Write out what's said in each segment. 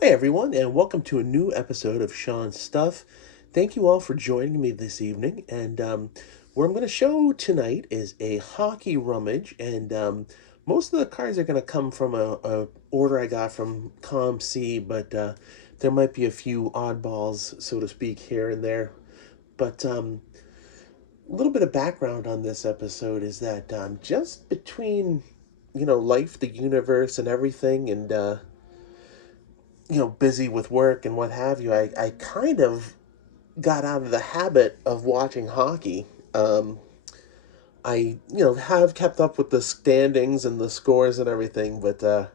Hi, everyone, and welcome to a new episode of Sean's Stuff. Thank you all for joining me this evening. And what I'm going to show tonight is a hockey rummage, and most of the cards are going to come from a order I got from COMC, but there might be a few oddballs, so to speak, here and there. But a little bit of background on this episode is that just between life, the universe, and everything, and busy with work and what have you, I kind of got out of the habit of watching hockey. I have kept up with the standings and the scores and everything, but, kind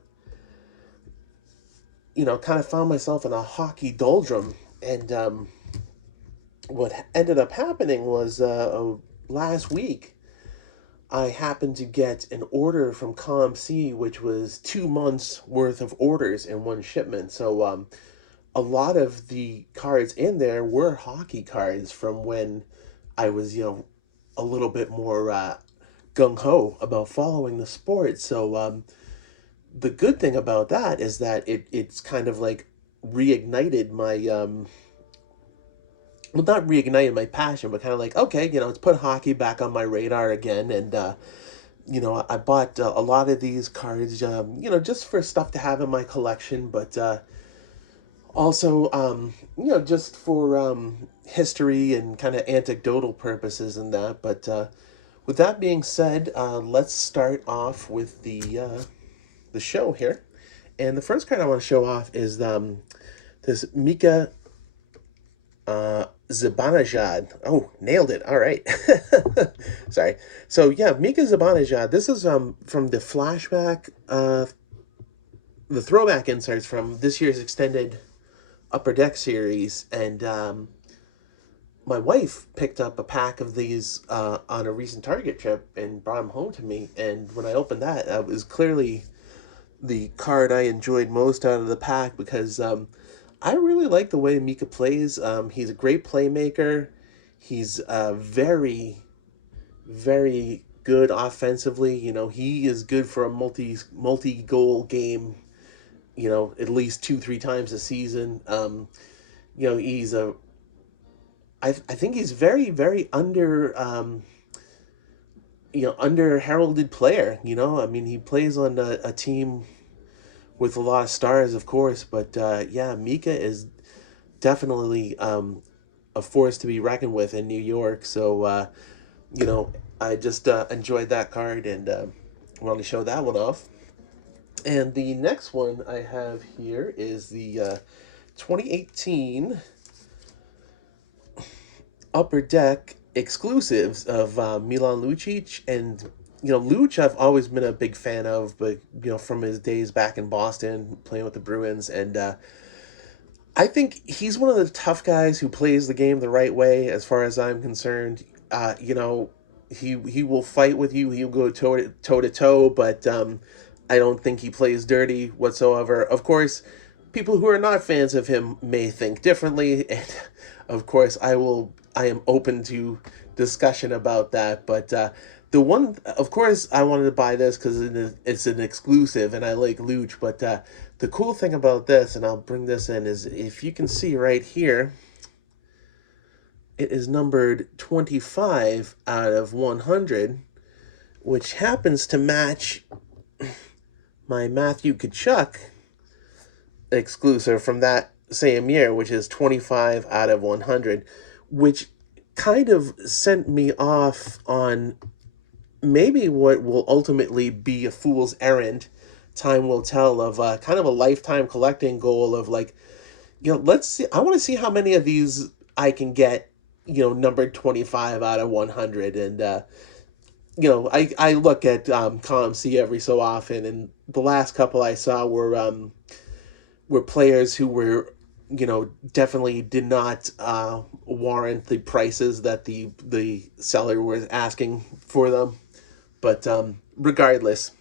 of found myself in a hockey doldrum. And what ended up happening was last week, I happened to get an order from COMC, which was 2 months worth of orders in one shipment. So, a lot of the cards in there were hockey cards from when I was, a little bit more gung ho about following the sport. So the good thing about that is that it's kind of like reignited my well, not reignited my passion, but kind of like, okay, it's put hockey back on my radar again. And I bought a lot of these cards, just for stuff to have in my collection, but also, just for history and kind of anecdotal purposes and that. But with that being said, let's start off with the show here. And the first card I want to show off is this Mika Zibanejad. Oh, nailed it. All right. Sorry. So, yeah, Mika Zibanejad. This is from the flashback, the throwback inserts from this year's extended Upper Deck series, and my wife picked up a pack of these on a recent Target trip and brought them home to me. And when I opened that, that was clearly the card I enjoyed most out of the pack because I really like the way Mika plays. He's a great playmaker. He's very, very good offensively. He is good for a multi goal game. At least 2-3 times a season. He's a. I think he's very, very under heralded player. I mean, he plays on a team with a lot of stars, of course, but yeah, Mika is definitely a force to be reckoned with in New York. So, I just enjoyed that card and wanted to show that one off. And the next one I have here is the 2018 Upper Deck exclusives of Milan Lucic. And, Luch I've always been a big fan of, but, from his days back in Boston playing with the Bruins. And I think he's one of the tough guys who plays the game the right way as far as I'm concerned. He will fight with you. He'll go toe to toe, but I don't think he plays dirty whatsoever. Of course, people who are not fans of him may think differently, and of course, I am open to discussion about that. But the one, of course, I wanted to buy this because it's an exclusive, and I like Luch. But the cool thing about this, and I'll bring this in, is if you can see right here, it is numbered 25 out of 100, which happens to match my Matthew Tkachuk exclusive from that same year, which is 25 out of 100, which kind of sent me off on maybe what will ultimately be a fool's errand. Time will tell of kind of a lifetime collecting goal of like, let's see. I want to see how many of these I can get, numbered 25 out of 100. And, I look at COMC every so often, and the last couple I saw were players who were, definitely did not warrant the prices that the seller was asking for them. But regardless,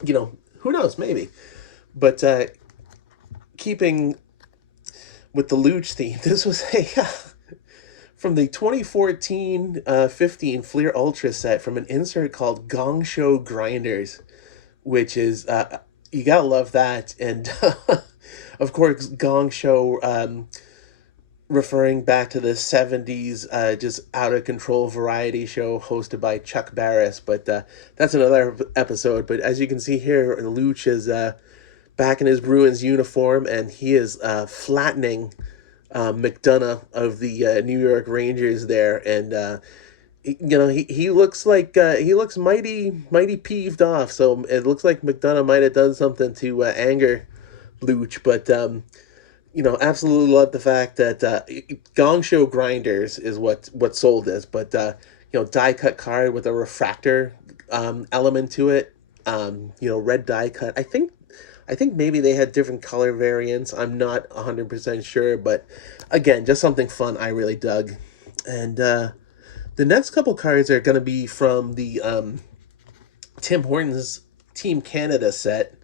who knows, maybe. But keeping with the Luch theme, this was a from the 2014-15 Fleer Ultra set from an insert called Gong Show Grinders, which is you gotta love that. And Of course, Gong Show, referring back to the 70s, just out of control variety show hosted by Chuck Barris. But that's another episode. But as you can see here, Luch is back in his Bruins uniform, and he is flattening McDonough of the New York Rangers there. And he looks like he looks mighty peeved off. So it looks like McDonough might have done something to anger Luch. But absolutely love the fact that Gong Show Grinders is what sold this. But die cut card with a refractor element to it. Red die cut. I think maybe they had different color variants. I'm not 100% sure, but again, just something fun I really dug. And the next couple cards are going to be from the Tim Hortons Team Canada set.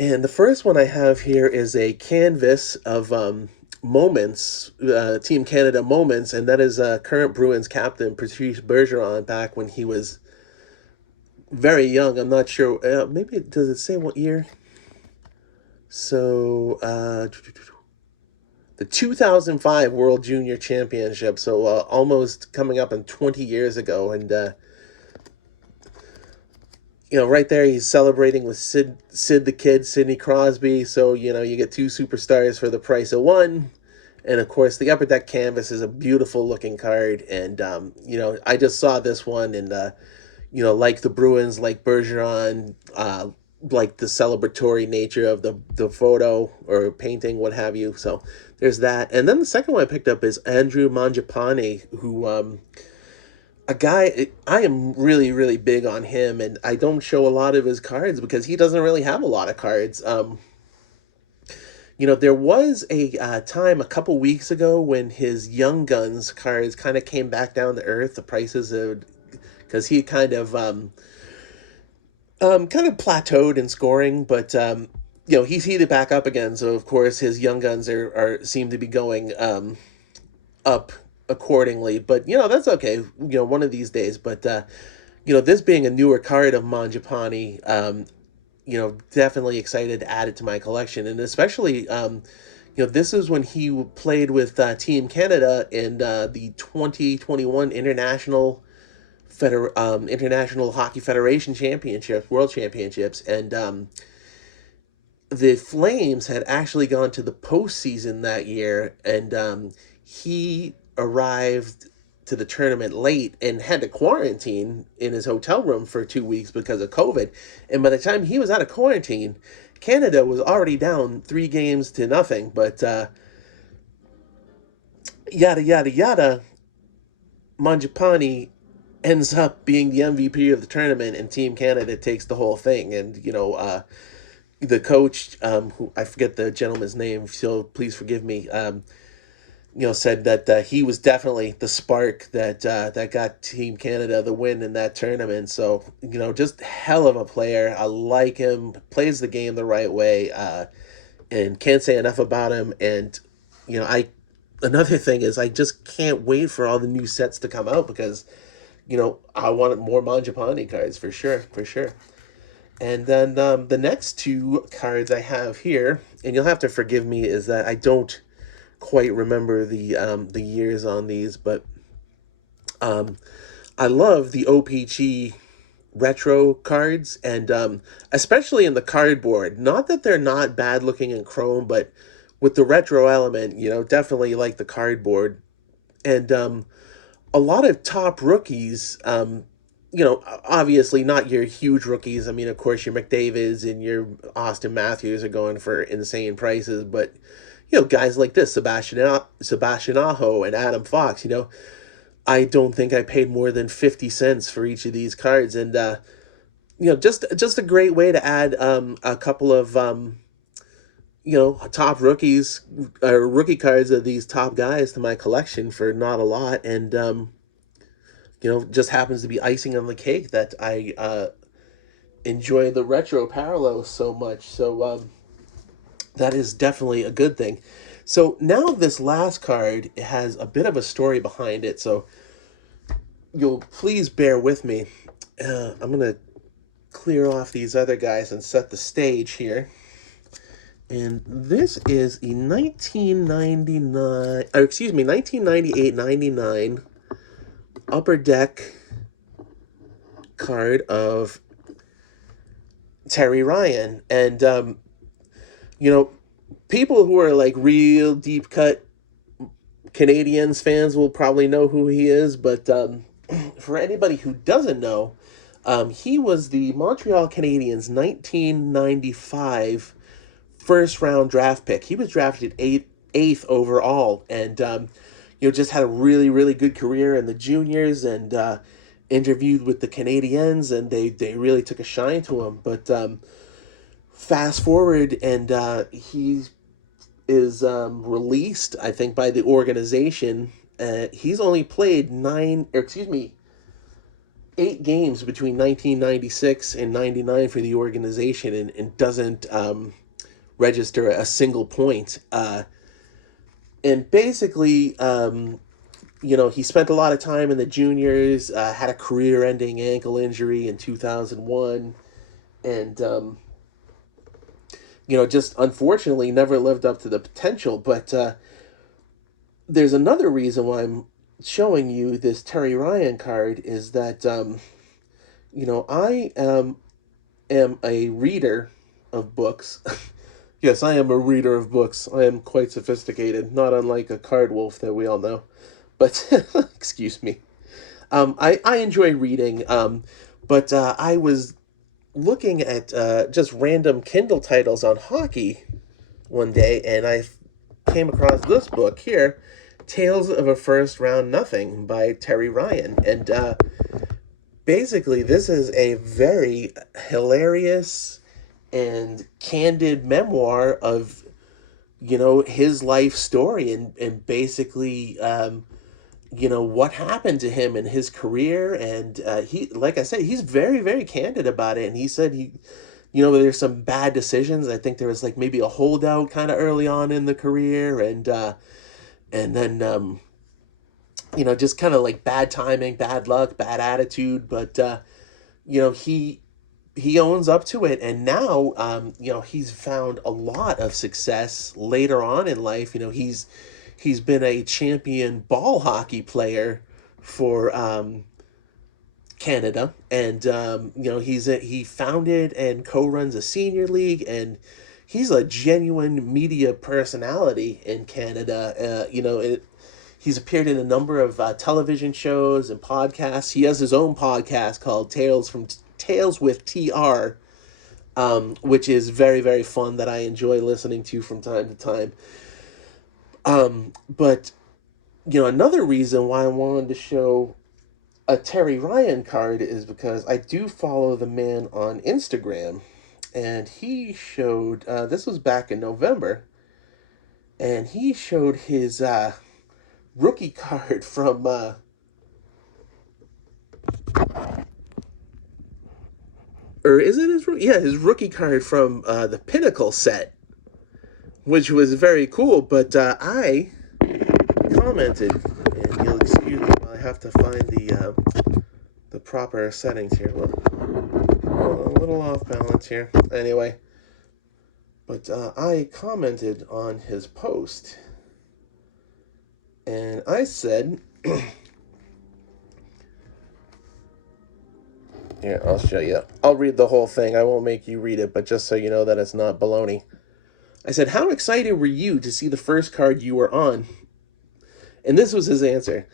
And the first one I have here is a canvas of moments, Team Canada moments, and that is current Bruins captain Patrice Bergeron back when he was very young. I'm not sure. Maybe does it say what year? So the 2005 World Junior Championship. So almost coming up in 20 years ago, and right there he's celebrating with Sid the Kid, Sidney Crosby. So you get two superstars for the price of one. And of course, the Upper Deck canvas is a beautiful looking card, and I just saw this one, and like the Bruins, like Bergeron, like the celebratory nature of the photo or painting, what have you. So there's that. And then the second one I picked up is Andrew Mangiapane, who a guy I am really, really big on him, and I don't show a lot of his cards because he doesn't really have a lot of cards. There was a time a couple weeks ago when his Young Guns cards kind of came back down to earth. The prices of, because he kind of plateaued in scoring, but he's heated back up again. So of course his Young Guns are seem to be going up accordingly. But that's okay. One of these days. But this being a newer card of Mangiapane, definitely excited to add it to my collection, and especially this is when he played with Team Canada in the 2021 International Hockey Federation Championships, World Championships, and the Flames had actually gone to the postseason that year, and he arrived to the tournament late and had to quarantine in his hotel room for 2 weeks because of COVID. And by the time he was out of quarantine, Canada was already down 3-0. But yada yada yada, Mangiapane ends up being the MVP of the tournament, and Team Canada takes the whole thing. And the coach, who I forget the gentleman's name, so please forgive me, said that he was definitely the spark that got Team Canada the win in that tournament. So just hell of a player. I like him. Plays the game the right way, and can't say enough about him. And another thing is I just can't wait for all the new sets to come out because I wanted more Mangiapane cards for sure, for sure. And then the next two cards I have here, and you'll have to forgive me, is that I don't quite remember the years on these, but I love the OPG retro cards, and especially in the cardboard. Not that they're not bad looking in chrome, but with the retro element, definitely like the cardboard. And a lot of top rookies, obviously not your huge rookies. I mean, of course, your McDavids and your Austin Matthews are going for insane prices, but guys like this, Sebastian Aho and Adam Fox, I don't think I paid more than 50 cents for each of these cards. And, just a great way to add a couple of, top rookies, rookie cards of these top guys to my collection for not a lot. And, just happens to be icing on the cake that I enjoy the retro parallels so much. So, that is definitely a good thing. So now this last card has a bit of a story behind it, so you'll please bear with me. I'm going to clear off these other guys and set the stage here. And this is a 1999, or excuse me, 1998-99 Upper Deck card of Terry Ryan. And, you know, people who are like real deep cut Canadians fans will probably know who he is, but for anybody who doesn't know, he was the Montreal Canadiens 1995 first round draft pick. He was drafted eighth overall, and just had a really really good career in the juniors, and interviewed with the Canadiens, and they really took a shine to him. But fast forward, and he is released, I think, by the organization. He's only played 8 games between 1996 and 99 for the organization, and doesn't register a single point. And basically, he spent a lot of time in the juniors, had a career-ending ankle injury in 2001, and, just unfortunately never lived up to the potential. But there's another reason why I'm showing you this Terry Ryan card is that, I am a reader of books. Yes, I am a reader of books. I am quite sophisticated, not unlike a card wolf that we all know. But, excuse me. I enjoy reading, but I was looking at just random Kindle titles on hockey one day, and I came across this book here, Tales of a First Round Nothing by Terry Ryan. And basically, this is a very hilarious and candid memoir of, his life story, and basically, what happened to him in his career. And he, like I said, he's very, very candid about it. And he said there's some bad decisions. I think there was like maybe a holdout kind of early on in the career, and then, just kind of like bad timing, bad luck, bad attitude. But, he owns up to it. And now, he's found a lot of success later on in life. He's been a champion ball hockey player for Canada, and he founded and co-runs a senior league, and he's a genuine media personality in Canada. He's appeared in a number of television shows and podcasts. He has his own podcast called Tales with TR, which is very very fun, that I enjoy listening to from time to time. But another reason why I wanted to show a Terry Ryan card is because I do follow the man on Instagram, and he showed, this was back in November, and he showed his rookie card from, or is it his rookie? Yeah, his rookie card from the Pinnacle set, which was very cool. But I commented, and you'll excuse me while I have to find the proper settings here. Well, a little off balance here. Anyway, but I commented on his post, and I said, here, I'll show you. I'll read the whole thing. I won't make you read it, but just so you know that it's not baloney. I said, how excited were you to see the first card you were on? And this was his answer.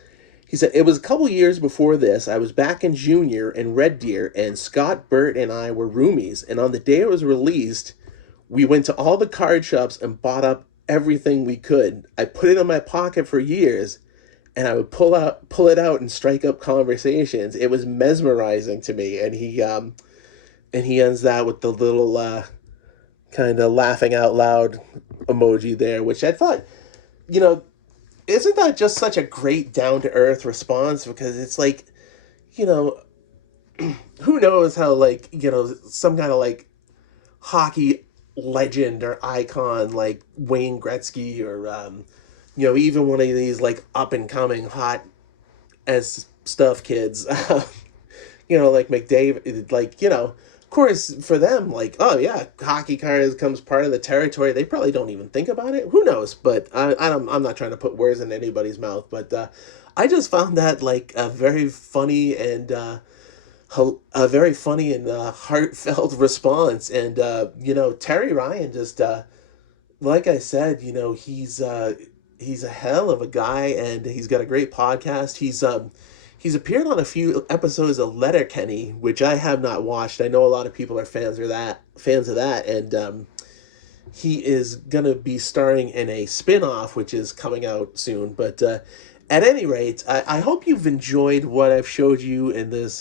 He said, it was a couple years before this. I was back in junior in Red Deer, and Scott, Burt, and I were roomies. And on the day it was released, we went to all the card shops and bought up everything we could. I put it in my pocket for years, and I would pull it out and strike up conversations. It was mesmerizing to me. And he ends that with the little kind of laughing out loud emoji there, which I thought, isn't that just such a great down to earth response? Because it's like, who knows how, like, some kind of like hockey legend or icon like Wayne Gretzky, or even one of these like up and coming hot as stuff kids, like McDavid, like, course, for them, like, oh yeah, hockey cards comes part of the territory. They probably don't even think about it. Who knows? But I'm not trying to put words in anybody's mouth. But I just found that like a very funny and a very funny and heartfelt response. And Terry Ryan just like I said, he's a hell of a guy, and he's got a great podcast. He's appeared on a few episodes of Letterkenny, which I have not watched. I know a lot of people are fans of that, and he is gonna be starring in a spin-off which is coming out soon. But at any rate, I hope you've enjoyed what I've showed you in this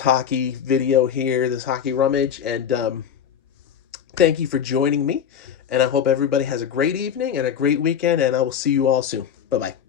hockey video here, this hockey rummage, and thank you for joining me. And I hope everybody has a great evening and a great weekend, and I will see you all soon. Bye bye.